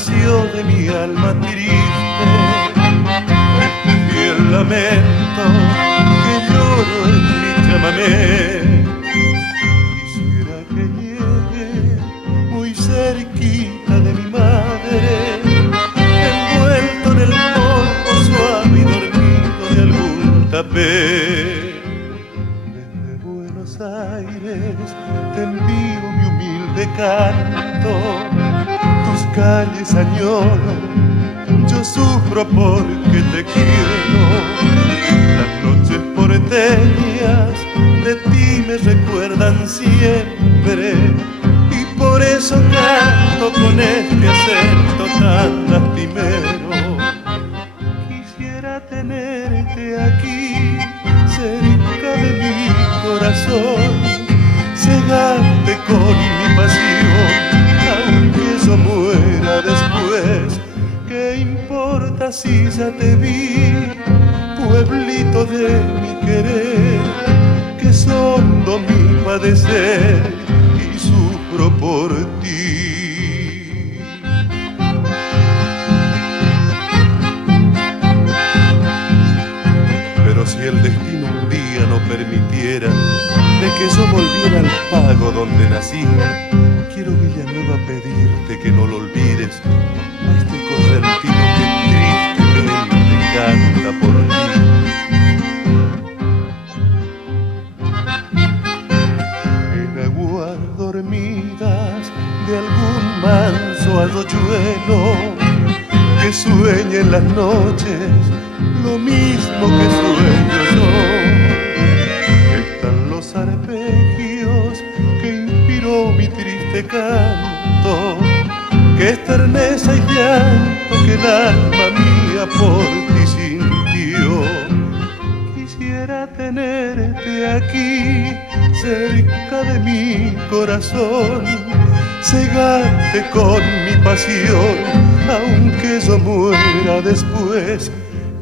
nació de mi alma triste y el lamento que lloro en mi chamamé. Quisiera que llegue muy cerquita de mi madre, envuelto en el polvo suave y dormido de algún tapé. Desde Buenos Aires te envío mi humilde canto, tus calles añoro, yo sufro porque te quiero. Las noches porteñas de ti me recuerdan siempre y por eso canto con este acento tan lastimero. Quisiera tenerte aquí cerca de mi corazón, cegarte con mi pasión, aunque yo muera después. ¿Qué importa si ya te vi, pueblito de mi querer? Que sondo mi padecer y sufro por ti. Pero si el destino un día no permitiera de que yo volviera al pago donde nací, quiero, Villanueva, pedirte que no lo olvides, a este correntino que tristemente canta por ti. En aguas dormidas de algún manso arroyuelo, que sueñe en las noches lo mismo que sueño yo. Están los arpegios que inspiró mi triste canto, que es terneza y llanto que el alma mía por ti sintió. Quisiera tenerte aquí cerca de mi corazón, cegarte con mi pasión, aunque yo muera después.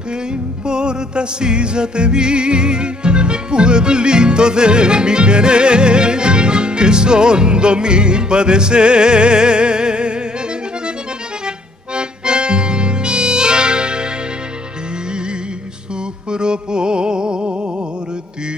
¿Qué importa si ya te vi, pueblito de mi querer? Que sondo mi padecer y sufro por ti.